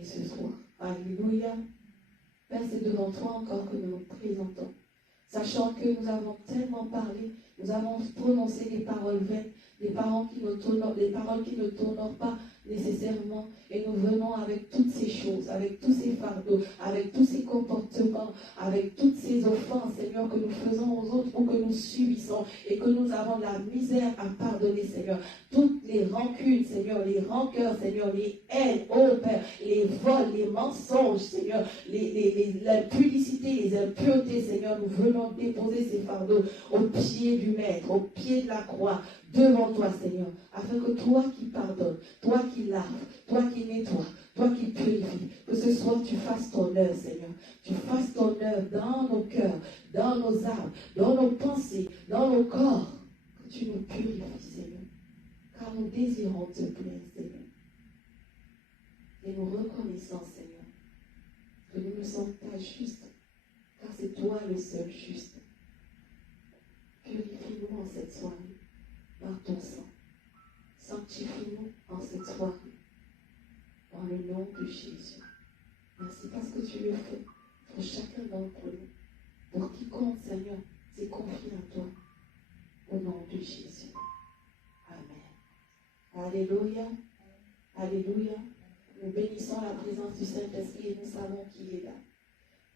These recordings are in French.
parler ce soir. Alléluia. Père, c'est devant toi encore que nous nous présentons. Sachant que nous avons tellement parlé, nous avons prononcé des paroles vaines, des paroles qui ne t'honorent pas nécessairement. Et nous venons avec toutes ces choses, avec tous ces fardeaux, avec tous ces comportements, avec toutes ces offenses, Seigneur, que nous faisons aux autres ou que nous subissons et que nous avons de la misère à pardonner, Seigneur. Toutes les rancunes, Seigneur, les rancœurs, Seigneur, les haines, oh Père, les vols, les mensonges, Seigneur, l'impudicité, les impuretés, Seigneur, nous venons déposer ces fardeaux au pied du Maître, au pied de la croix, devant toi, Seigneur, afin que toi qui pardonnes, toi qui laves, toi qui nettoies, toi qui purifies, que ce soir tu fasses ton œuvre, Seigneur. Tu fasses ton œuvre dans nos cœurs, dans nos âmes, dans nos pensées, dans nos corps. Que tu nous purifies, Seigneur. Car nous désirons te plaire, Seigneur. Et nous reconnaissons, Seigneur, que nous ne sommes pas justes, car c'est toi le seul juste. Purifie-nous en cette soirée par ton sang. Sanctifie-nous en cette soirée, dans le nom de Jésus. Merci parce que tu le fais pour chacun d'entre nous. Pour quiconque, Seigneur, s'est confié à toi. Au nom de Jésus. Amen. Alléluia. Alléluia. Nous bénissons la présence du Saint-Esprit et nous savons qu'il est là.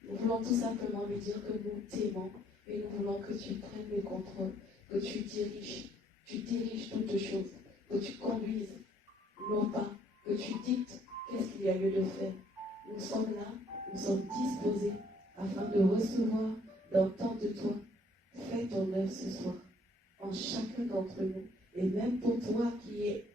Nous voulons tout simplement lui dire que nous t'aimons et nous voulons que tu prennes le contrôle, que tu diriges toutes choses, que tu conduises, non pas que tu dictes qu'est-ce qu'il y a lieu de faire. Nous sommes là, nous sommes disposés afin de recevoir, d'entendre de toi. Fais ton œuvre ce soir, en chacun d'entre nous. Et même pour toi qui es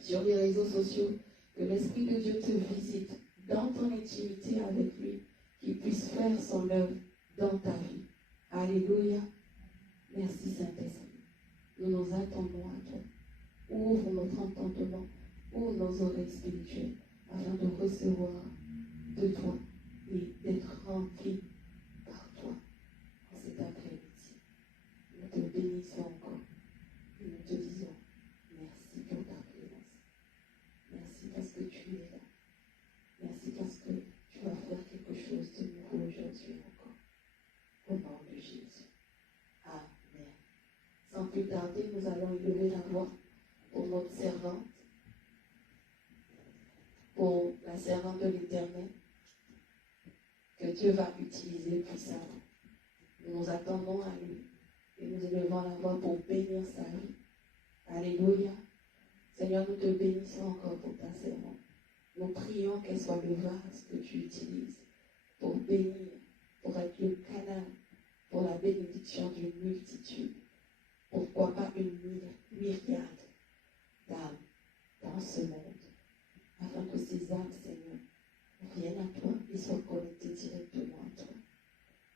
sur les réseaux sociaux, que l'Esprit de Dieu te visite dans ton intimité avec lui, qu'il puisse faire son œuvre dans ta vie. Alléluia. Merci Saint-Esprit. Nous nous attendons à toi. Ouvre notre entendement, ouvre nos oreilles spirituelles, afin de recevoir de toi et d'être rempli par toi en cet après-midi. Nous te bénissons encore et nous te disons merci pour ta présence. Merci parce que tu es là. Merci parce que tu vas faire quelque chose de nouveau aujourd'hui encore. Au nom de Jésus. Amen. Sans plus tarder, nous allons élever la voix pour notre servante, pour la servante de l'Éternel, que Dieu va utiliser puissamment. Nous nous attendons à lui et nous élevons la voix pour bénir sa vie. Alléluia. Seigneur, nous te bénissons encore pour ta servante. Nous prions qu'elle soit le vase que tu utilises pour bénir, pour être le canal pour la bénédiction d'une multitude. Pourquoi pas une myriade d'âmes dans ce monde, afin que ces âmes, Seigneur, viennent à toi et soient connectées directement à toi.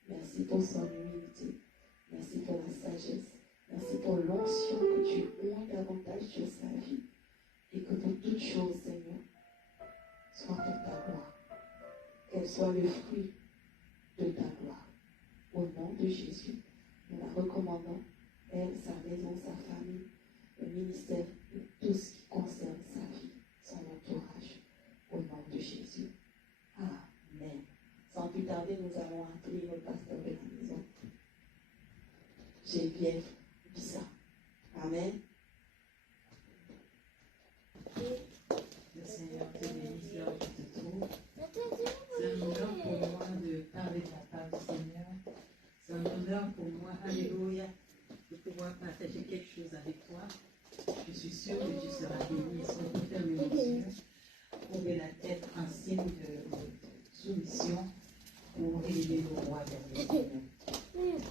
Merci pour son humilité. Merci pour la sagesse. Merci pour l'onction que tu oins davantage sur sa vie. Et que pour toutes choses, Seigneur, soit pour ta gloire. Qu'elle soit le fruit de ta gloire. Au nom de Jésus, nous la recommandons, elle, sa maison, sa famille, le ministère et tout ce qui concerne sa vie, son entourage. Au nom de Jésus. Amen. Sans plus tarder, nous allons appeler notre pasteur de la maison, Geneviève Bissa. Amen. Le Seigneur te bénisse là où tu te trouves. C'est un honneur pour moi de parler de la part du Seigneur. C'est un honneur pour moi, alléluia, de pouvoir partager quelque chose avec toi. Je suis sûre que tu seras béni. Si on peut fermer les yeux, ouvrir la tête en signe de soumission pour élever le roi vers le Seigneur.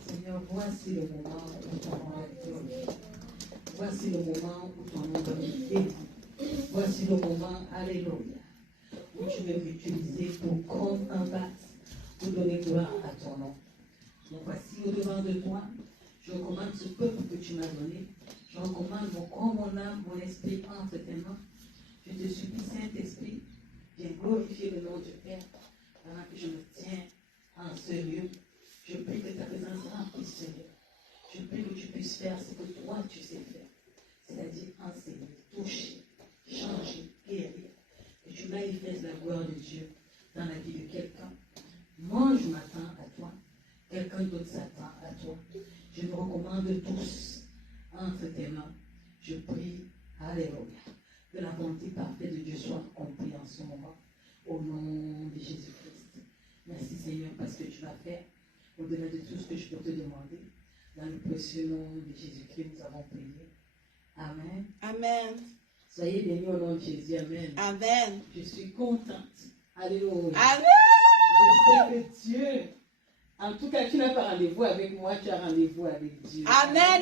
Seigneur, voici le moment où ton nom est glorifié. Voici le moment où ton nom va être béni. Voici le moment, alléluia, où tu veux m'utiliser pour comme un vase, pour donner gloire à ton nom. Donc voici au-devant de toi, je recommande ce peuple que tu m'as donné. Je recommande mon corps, mon âme, mon esprit entre tes mains. Je te supplie, Saint-Esprit, viens glorifier le nom du Père, pendant que je me tiens en ce lieu. Je prie que ta présence remplisse ce lieu. Je prie que tu puisses faire ce que toi tu sais faire, c'est-à-dire enseigner, toucher, changer, guérir. Que tu manifestes la gloire de Dieu dans la vie de quelqu'un. Moi, je m'attends à toi. Quelqu'un d'autre s'attend à toi. Je me recommande tous entre tes mains. Je prie, alléluia, que la volonté parfaite de Dieu soit accomplie en ce moment. Au nom de Jésus-Christ. Merci Seigneur parce que tu vas faire au-delà de tout ce que je peux te demander. Dans le précieux nom de Jésus-Christ, nous avons prié. Amen. Amen. Soyez bénis au nom de Jésus. Amen. Amen. Je suis contente. Alléluia. Amen. Je sais que Dieu, en tout cas, tu n'as pas rendez-vous avec moi, tu as rendez-vous avec Dieu. Amen.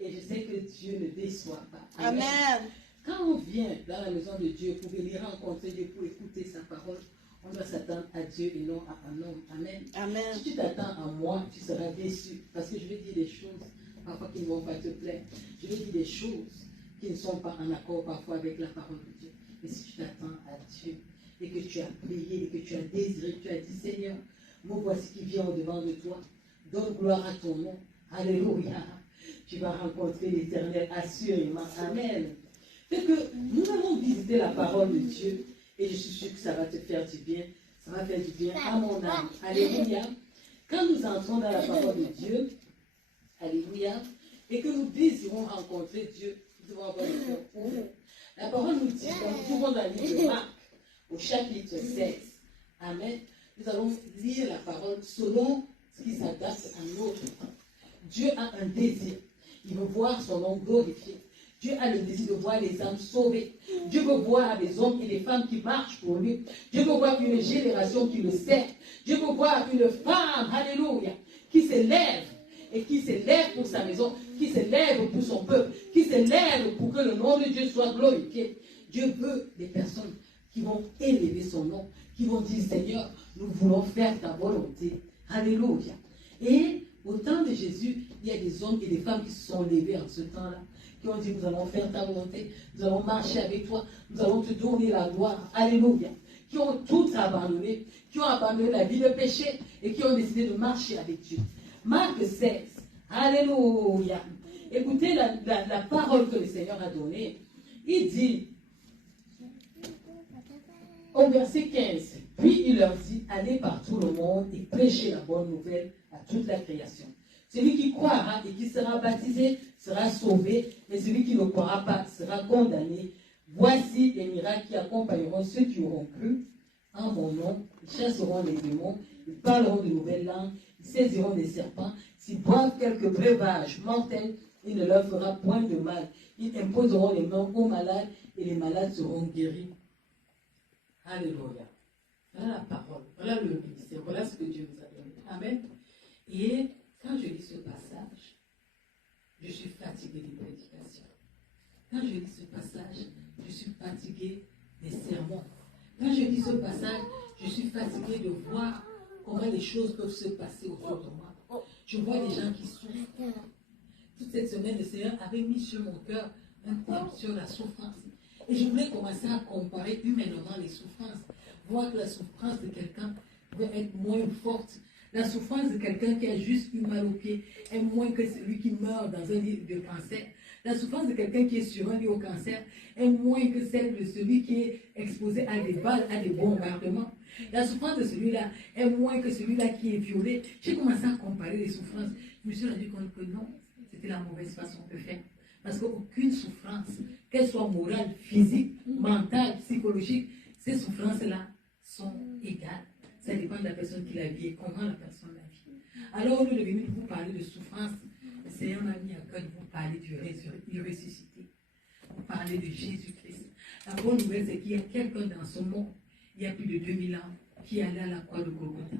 Et je sais que Dieu ne déçoit pas. Amen. Quand on vient dans la maison de Dieu pour venir rencontrer Dieu, pour écouter sa parole, on doit s'attendre à Dieu et non à un homme. Amen. Amen. Si tu t'attends à moi, tu seras déçu. Parce que je vais dire des choses parfois qui ne vont pas te plaire. Je vais dire des choses qui ne sont pas en accord parfois avec la parole de Dieu. Mais si tu t'attends à Dieu et que tu as prié et que tu as désiré, tu as dit Seigneur, moi voici qui vient au-devant de toi. Donne gloire à ton nom. Alléluia. Tu vas rencontrer l'Éternel assurément. Amen. Fait que nous allons visiter la parole de Dieu et je suis sûre que ça va te faire du bien. Ça va faire du bien à mon âme. Alléluia. Quand nous entrons dans la parole de Dieu, alléluia, et que nous désirons rencontrer Dieu, nous devons avoir le cœur ouvert. La parole nous dit, quand nous trouvons dans le livre de Marc, au chapitre 16, amen, nous allons lire la parole selon ce qui s'adapte à notre temps. Dieu a un désir. Il veut voir son nom glorifié. Dieu a le désir de voir les âmes sauvées. Dieu veut voir des hommes et des femmes qui marchent pour lui. Dieu veut voir une génération qui le sert. Dieu veut voir une femme, alléluia, qui s'élève et qui s'élève pour sa maison, qui s'élève pour son peuple, qui s'élève pour que le nom de Dieu soit glorifié. Dieu veut des personnes qui vont élever son nom, qui vont dire Seigneur, nous voulons faire ta volonté. Alléluia. Et au temps de Jésus, il y a des hommes et des femmes qui se sont levés en ce temps-là, qui ont dit, nous allons faire ta volonté, nous allons marcher avec toi, nous allons te donner la gloire. Alléluia. Qui ont tout abandonné, qui ont abandonné la vie de péché et qui ont décidé de marcher avec Dieu. Marc 16. Alléluia. Écoutez la parole que le Seigneur a donnée. Il dit, au verset 15, puis il leur dit, allez par tout le monde et prêchez la bonne nouvelle à toute la création. Celui qui croira et qui sera baptisé sera sauvé, mais celui qui ne croira pas sera condamné. Voici les miracles qui accompagneront ceux qui auront cru en mon nom. Ils chasseront les démons, ils parleront de nouvelles langues, ils saisiront des serpents. S'ils boivent quelques breuvages mortels, il ne leur fera point de mal. Ils imposeront les mains aux malades et les malades seront guéris. Alléluia. Voilà la parole, voilà le ministère, voilà ce que Dieu nous a donné. Amen. Et quand je lis ce passage, je suis fatigué des prédications. Quand je lis ce passage, je suis fatigué des sermons. Quand je lis ce passage, je suis fatigué de voir comment les choses peuvent se passer autour de moi. Je vois des gens qui souffrent. Toute cette semaine, le Seigneur avait mis sur mon cœur un thème sur la souffrance. Et je voulais commencer à comparer humainement les souffrances. Voir que la souffrance de quelqu'un peut être moins forte. La souffrance de quelqu'un qui a juste eu mal au pied est moins que celui qui meurt dans un lit de cancer. La souffrance de quelqu'un qui est sur un lit au cancer est moins que celle de celui qui est exposé à des balles, à des bombardements. La souffrance de celui-là est moins que celui-là qui est violé. J'ai commencé à comparer les souffrances. Je me suis rendu compte que non, c'était la mauvaise façon de faire. Parce qu'aucune souffrance, qu'elle soit morale, physique, mentale, psychologique, ces souffrances-là sont égales. Ça dépend de la personne qui la vit et comment la personne la vit. Alors, au lieu de venir vous parler de souffrance, le Seigneur m'a mis à cœur de vous parler du ressuscité. Vous parler de Jésus-Christ. La bonne nouvelle, c'est qu'il y a quelqu'un dans ce monde, il y a plus de 2000 ans, qui est allé à la croix de Golgotha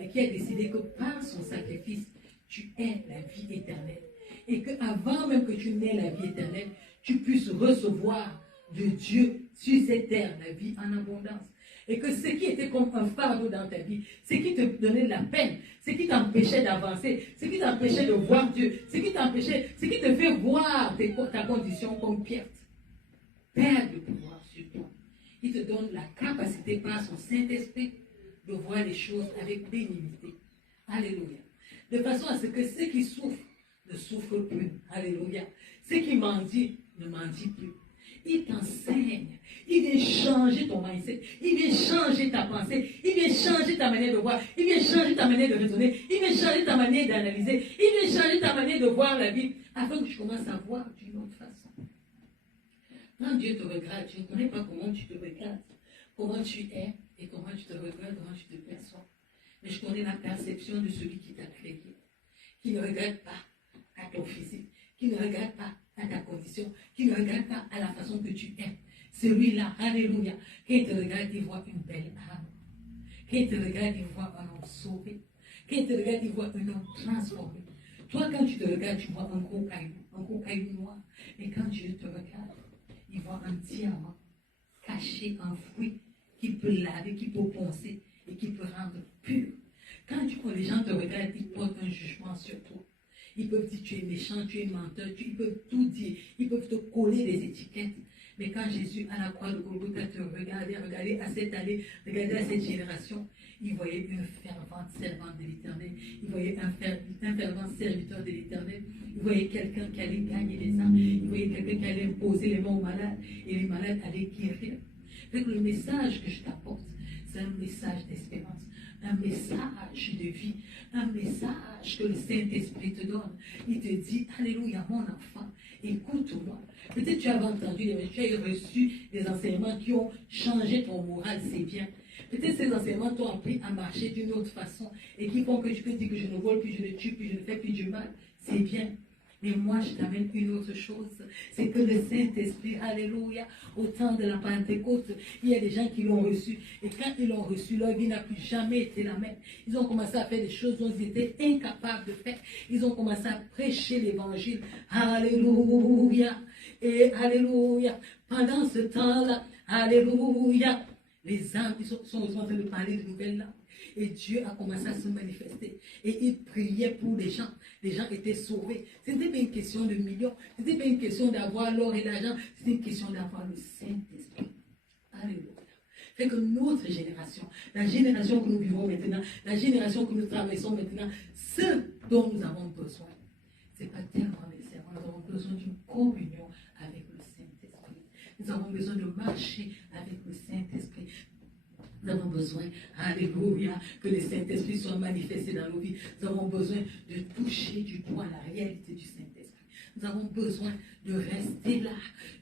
et qui a décidé que par son sacrifice, tu aies la vie éternelle. Et qu'avant même que tu n'aies la vie éternelle, tu puisses recevoir de Dieu sur cette terre la vie en abondance. Et que ce qui était comme un fardeau dans ta vie, ce qui te donnait de la peine, ce qui t'empêchait d'avancer, ce qui t'empêchait de voir Dieu, ce qui te fait voir ta condition comme perte, perd le pouvoir sur toi. Il te donne la capacité par son Saint-Esprit de voir les choses avec bénignité. Alléluia. De façon à ce que ceux qui souffrent ne souffrent plus. Alléluia. Ceux qui mendient ne mendient plus. Il t'enseigne. Il vient changer ton mindset. Il vient changer ta pensée. Il vient changer ta manière de voir. Il vient changer ta manière de raisonner. Il vient changer ta manière d'analyser. Il vient changer ta manière de voir la vie afin que tu commences à voir d'une autre façon. Quand Dieu te regarde, tu ne connais pas comment tu te regardes, comment tu es et comment tu te regardes, comment tu te perçois. Mais je connais la perception de celui qui t'a créé, qui ne regarde pas à ton physique, qui ne regarde pas à ta condition, qui ne regarde pas à la façon que tu es. Celui-là, alléluia, qui te regarde, il voit une belle âme. Qui te regarde, il voit un homme sauvé. Qui te regarde, il voit un homme transformé. Toi, quand tu te regardes, tu vois un gros caillou noir. Et quand Dieu te regarde, il voit un diamant caché, enfoui, qui peut laver, qui peut poncer et qui peut rendre pur. Quand les gens te regardent, ils portent un jugement sur toi. Ils peuvent dire tu es méchant, tu es menteur, ils peuvent tout dire, ils peuvent te coller des étiquettes. Mais quand Jésus, à la croix de Golgotha, te regardait à cette année, regardait à cette génération, il voyait une fervente servante de l'Éternel, il voyait un fervent serviteur de l'Éternel, il voyait quelqu'un qui allait gagner les âmes, il voyait quelqu'un qui allait imposer les mains aux malades, et les malades allaient guérir. Donc le message que je t'apporte, c'est un message d'espérance, un message de vie, un message que le Saint-Esprit te donne. Il te dit, alléluia, mon enfant, écoute-moi. Peut-être tu avais entendu, tu as reçu des enseignements qui ont changé ton moral, c'est bien. Peut-être ces enseignements t'ont appris à marcher d'une autre façon et qui font que tu peux dire que je ne vole plus, je ne tue plus, je ne fais plus du mal. C'est bien. Mais moi, je t'amène une autre chose. C'est que le Saint-Esprit, alléluia, au temps de la Pentecôte, il y a des gens qui l'ont reçu. Et quand ils l'ont reçu, leur vie n'a plus jamais été la même. Ils ont commencé à faire des choses dont ils étaient incapables de faire. Ils ont commencé à prêcher l'évangile. Alléluia. Et alléluia. Pendant ce temps-là, alléluia, les âmes sont en train de parler de nouvelles langues. Et Dieu a commencé à se manifester. Et il priait pour les gens. Les gens étaient sauvés. Ce n'était pas une question de millions. Ce n'était pas une question d'avoir l'or et l'argent. C'était une question d'avoir le Saint-Esprit. Alléluia. Fait que notre génération, la génération que nous vivons maintenant, la génération que nous traversons maintenant, ce dont nous avons besoin, ce n'est pas tellement les serments. Nous avons besoin d'une communion avec le Saint-Esprit. Nous avons besoin de marcher avec le Saint-Esprit. Nous avons besoin, alléluia, que le Saint-Esprit soit manifesté dans nos vies. Nous avons besoin de toucher du doigt la réalité du Saint-Esprit. Nous avons besoin de rester là,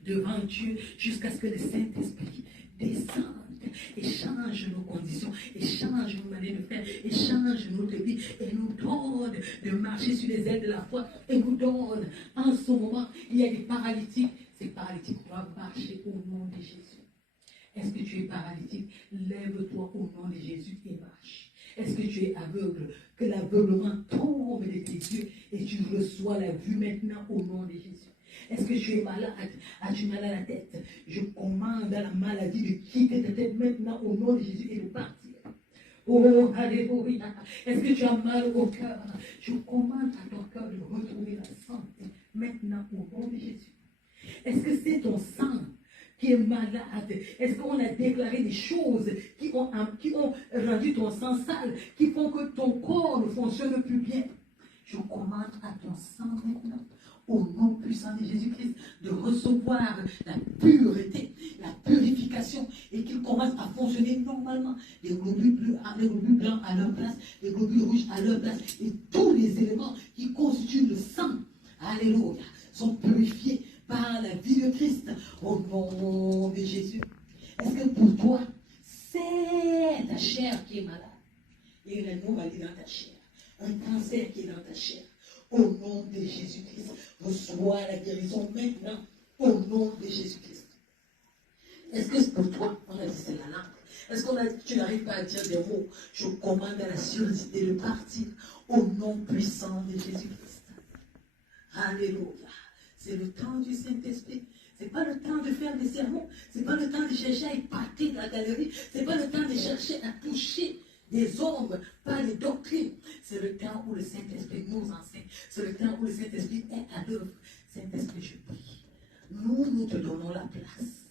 devant Dieu, jusqu'à ce que le Saint-Esprit descende et change nos conditions, et change nos manières de faire, et change notre vie, et nous donne de marcher sur les ailes de la foi, et nous donne, en ce moment, il y a des paralytiques. Ces paralytiques doivent marcher au nom de Jésus. Est-ce que tu es paralytique? Lève-toi au nom de Jésus et marche. Est-ce que tu es aveugle? Que l'aveuglement tombe de tes yeux et tu reçois la vue maintenant au nom de Jésus. Est-ce que tu es malade? As-tu mal à la tête? Je commande à la maladie de quitter ta tête maintenant au nom de Jésus et de partir. Oh, alléluia. Est-ce que tu as mal au cœur? Je commande à ton cœur de retrouver la santé maintenant au nom de Jésus. Est-ce que c'est ton sang qui est malade? Est-ce qu'on a déclaré des choses qui ont rendu ton sang sale, qui font que ton corps ne fonctionne plus bien? Je commande à ton sang maintenant, au nom puissant de Jésus-Christ, de recevoir la pureté, la purification, et qu'il commence à fonctionner normalement. Les globules blancs à leur place, les globules rouges à leur place, et tous les éléments qui constituent le sang, alléluia, sont purifiés par la vie de Christ, au nom de Jésus. Est-ce que pour toi, c'est ta chair qui est malade? Il y a une anomalie dans ta chair, un cancer qui est dans ta chair. Au nom de Jésus-Christ, reçois la guérison maintenant, au nom de Jésus-Christ. Est-ce que pour toi, on a dit c'est la langue? Est-ce que tu n'arrives pas à dire des mots? Je commande à la surdité de partir, au nom puissant de Jésus-Christ. Alléluia. C'est le temps du Saint-Esprit. Ce n'est pas le temps de faire des sermons. Ce n'est pas le temps de chercher à épater de la galerie. Ce n'est pas le temps de chercher à toucher des hommes par les doctrines. C'est le temps où le Saint-Esprit nous enseigne. C'est le temps où le Saint-Esprit est à l'œuvre. Saint-Esprit, je prie. Nous te donnons la place.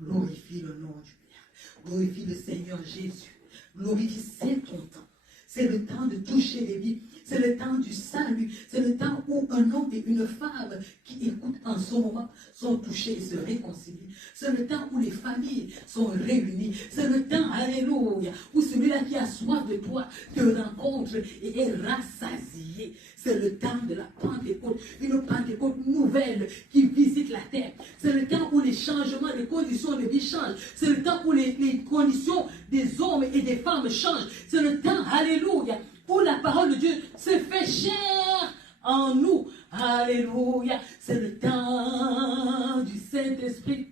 Glorifie le nom du Père. Glorifie le Seigneur Jésus. Glorifie, c'est ton temps. C'est le temps de toucher les vies. C'est le temps du salut. C'est le temps où un homme et une femme qui écoutent en ce moment sont touchés et se réconcilient. C'est le temps où les familles sont réunies. C'est le temps, alléluia, où celui-là qui a soif de toi te rencontre et est rassasié. C'est le temps de la Pentecôte, une Pentecôte nouvelle qui visite la terre. C'est le temps où les changements, les conditions de vie changent. C'est le temps où les conditions des hommes et des femmes changent. C'est le temps, alléluia, où la parole de Dieu se fait chair en nous. Alléluia. C'est le temps du Saint-Esprit.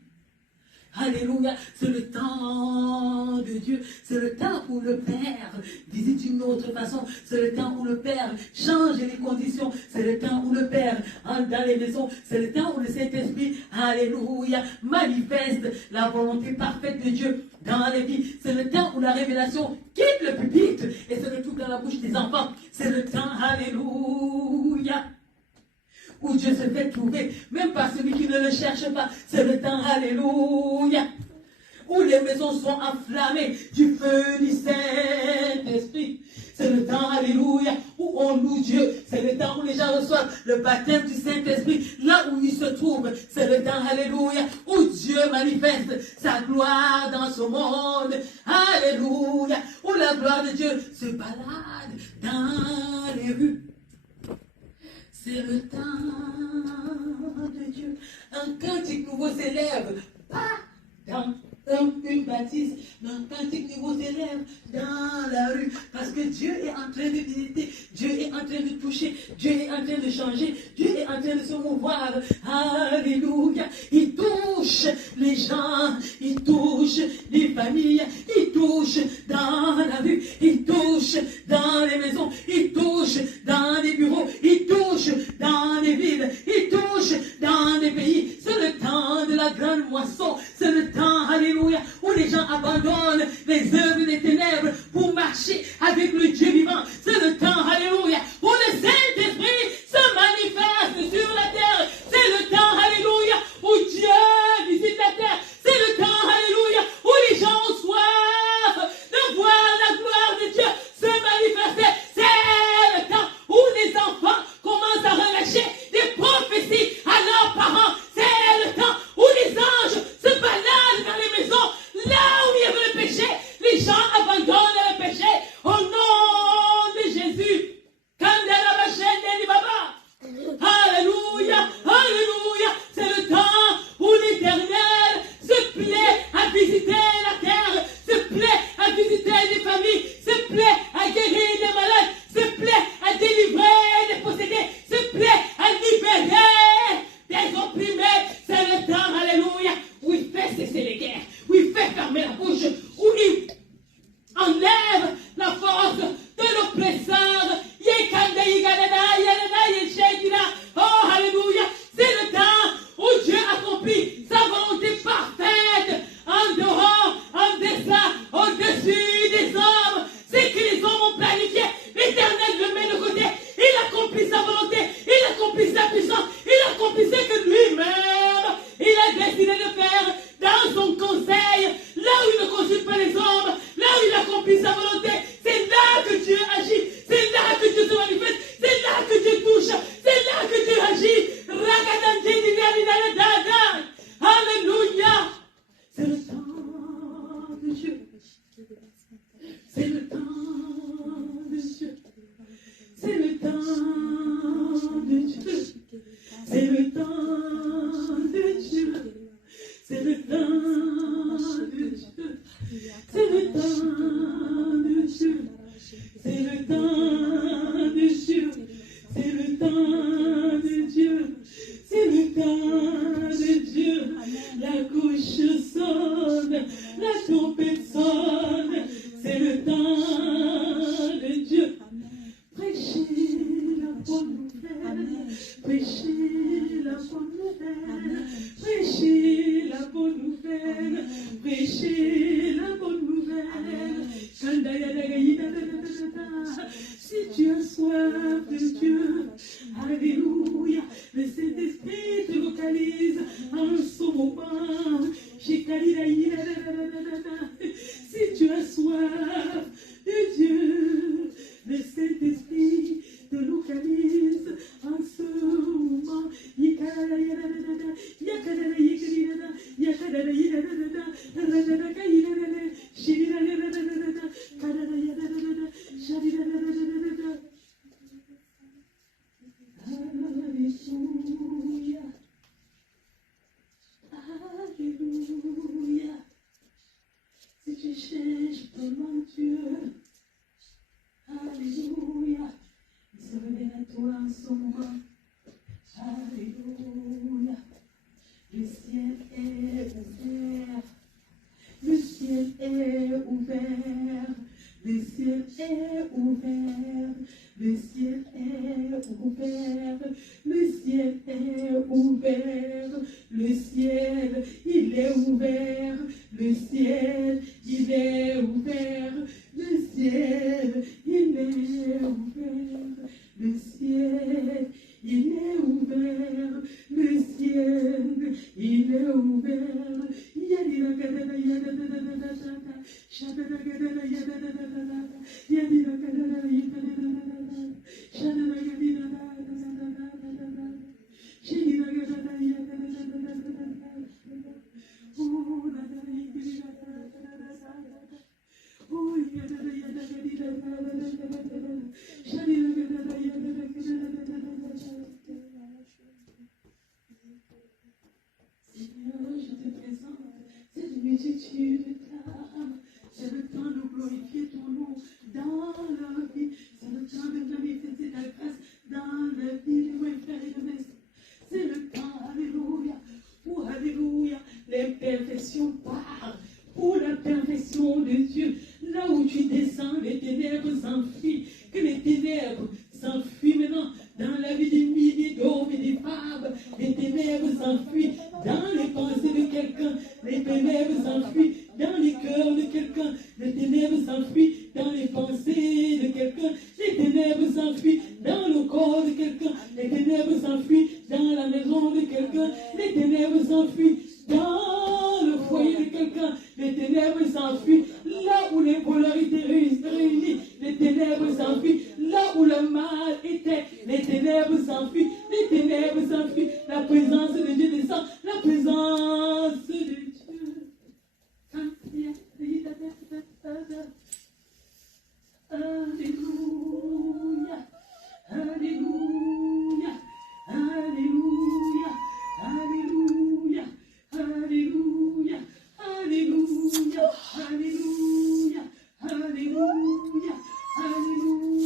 Alléluia. C'est le temps de Dieu. C'est le temps où le Père visite d'une autre façon. C'est le temps où le Père change les conditions. C'est le temps où le Père entre dans les maisons. C'est le temps où le Saint-Esprit, alléluia, manifeste la volonté parfaite de Dieu dans les vies. C'est le temps où la révélation quitte le pupitre et se retrouve dans la bouche des enfants. C'est le temps, alléluia, où Dieu se fait trouver, même par celui qui ne le cherche pas. C'est le temps, alléluia, où les maisons sont enflammées du feu du Saint-Esprit. C'est le temps, alléluia, où on loue Dieu. C'est le temps où les gens reçoivent le baptême du Saint-Esprit, là où ils se trouvent. C'est le temps, alléluia, où Dieu manifeste sa gloire dans ce monde. Alléluia, où la gloire de Dieu se balade dans les rues. C'est le temps de Dieu. Un cantique nouveau s'élève, pas dans une bâtisse, mais un cantique nouveau s'élève dans la rue. Parce que Dieu est en train de visiter, Dieu est en train de toucher, Dieu est en train de changer, Dieu est en train de se mouvoir. Alléluia. Il touche les gens, il touche les familles, il touche dans la rue, il touche dans les maisons, il touche dans les bureaux, il touche dans les villes, il touche dans les pays. C'est le temps de la grande moisson. C'est le temps, alléluia, où les gens abandonnent les œuvres des ténèbres pour marcher avec le Dieu vivant. C'est le temps, alléluia, où le Saint-Esprit se manifeste sur la terre. C'est le temps, alléluia, où Dieu visite la terre. C'est le temps, alléluia, où les gens ont soif de voir la gloire de Dieu se manifester. C'est le temps où les enfants commencent à relâcher des prophéties à leurs parents. C'est le temps où les anges se baladent dans les maisons. Là où il y avait le péché, les gens abandonnent le péché. Au nom de Jésus. Alléluia, alléluia. C'est le temps où l'Éternel se plaît à visiter la terre, se plaît à visiter les familles, se plaît à guérir les malades, se plaît à délivrer les possédés, se plaît à libérer des opprimés. C'est le temps, alléluia, où il fait cesser les guerres, où il fait fermer la bouche, où il enlève la force de l'oppresseur. Oh, alléluia. C'est le temps où Dieu accomplit sa volonté parfaite en dehors, en deçà, au-dessus des hommes. C'est que les hommes ont planifié. L'Éternel le met de côté. Il accomplit sa volonté. Il accomplit sa puissance. Il accomplit ce que lui-même il a décidé de faire dans son conseil. Là où il ne consulte pas les hommes, là où il accomplit sa volonté, c'est là que Dieu agit. C'est là que Dieu se manifeste. C'est là que Dieu touche. C'est là que Dieu agit. Alléluia. C'est le temps de Dieu. C'est le temps de Dieu. C'est le temps de Dieu. C'est le temps de Dieu. C'est le temps de Dieu. C'est le temps de Dieu. C'est le temps de Dieu. C'est le temps de Dieu. C'est le temps de Dieu. La couche sonne, la trompette sonne. C'est le temps de Dieu. Prêchez la bonne nouvelle. Prêchez la bonne nouvelle. Prêchez la bonne nouvelle. Prêchez la bonne nouvelle. tu cherches vraiment Dieu. Alléluia. Il se révèle à toi en ce moment. Alléluia. Le ciel est ouvert. Le ciel est ouvert. Le ciel est ouvert. Le ciel est ouvert. Le ciel est ouvert. Le ciel, il est ouvert. Le ciel, il est ouvert. Le ciel, il est ouvert. Le ciel, il est ouvert. Le ciel, il est ouvert. Yadira gadada yadada dadada. Shadada gadada yadada dadada. Yadira gadada yadada. Shadada gadida dadada. Shadira gadada yadada dadada. Oh, dadada yadida dadada. Oh, yadada yadada dadada. Shadira gadada yadada dadada. Seigneur, je te présente cette multitude d'âmes. C'est le temps de glorifier ton nom dans leur vie. C'est le temps de manifester ta grâce dans la vie de mes frères et de mes sœurs. C'est le temps, alléluia, pour alléluia, l'imperfection part. Pour la perfection de Dieu, là où tu descends, les ténèbres s'enfuient. Que les ténèbres s'enfuient maintenant dans la vie des milliers d'hommes et des femmes. Les ténèbres s'enfuient dans les pensées de quelqu'un. Les ténèbres s'enfuient dans les cœurs de quelqu'un. Les ténèbres s'enfuient dans les pensées de quelqu'un. Les ténèbres s'enfuient dans le corps de quelqu'un. Les ténèbres s'enfuient dans la maison de quelqu'un. Les ténèbres s'enfuient dans le foyer de quelqu'un. Les ténèbres s'enfuient là où les voleurs étaient réunis. Les ténèbres s'enfuient là où le mal était. Les ténèbres s'enfuient. Les ténèbres s'enfuient. La présence de Dieu descend. La présence de Dieu. Alléluia. Alléluia. Alléluia. Alléluia. Alléluia. Alléluia. Alléluia. Alléluia. Alléluia.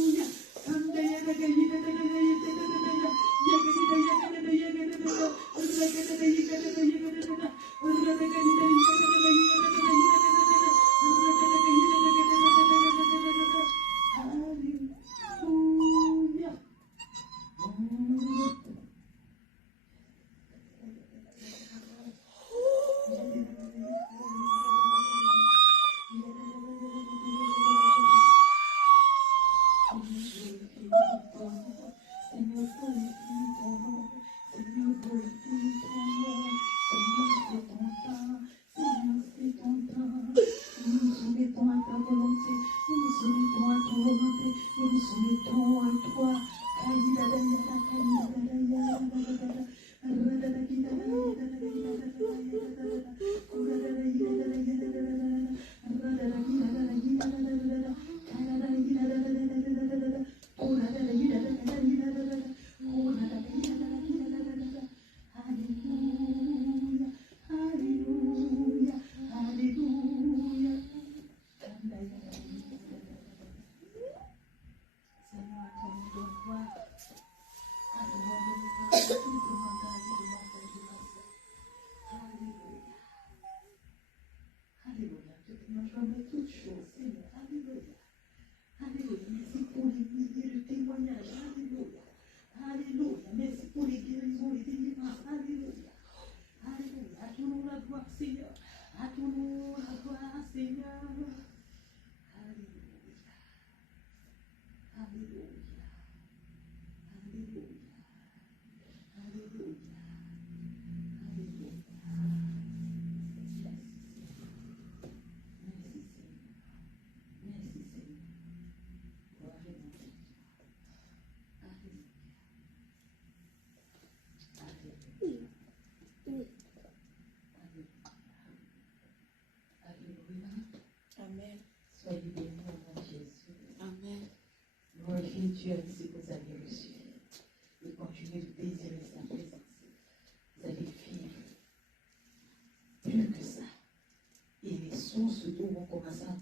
Amen. Soyez bénis au nom de Jésus. Amen. Glorifiez Dieu avec ce que vous avez reçu. Et continuez de désirer sa présence. Vous allez vivre plus que ça. Et les source de mon corazón.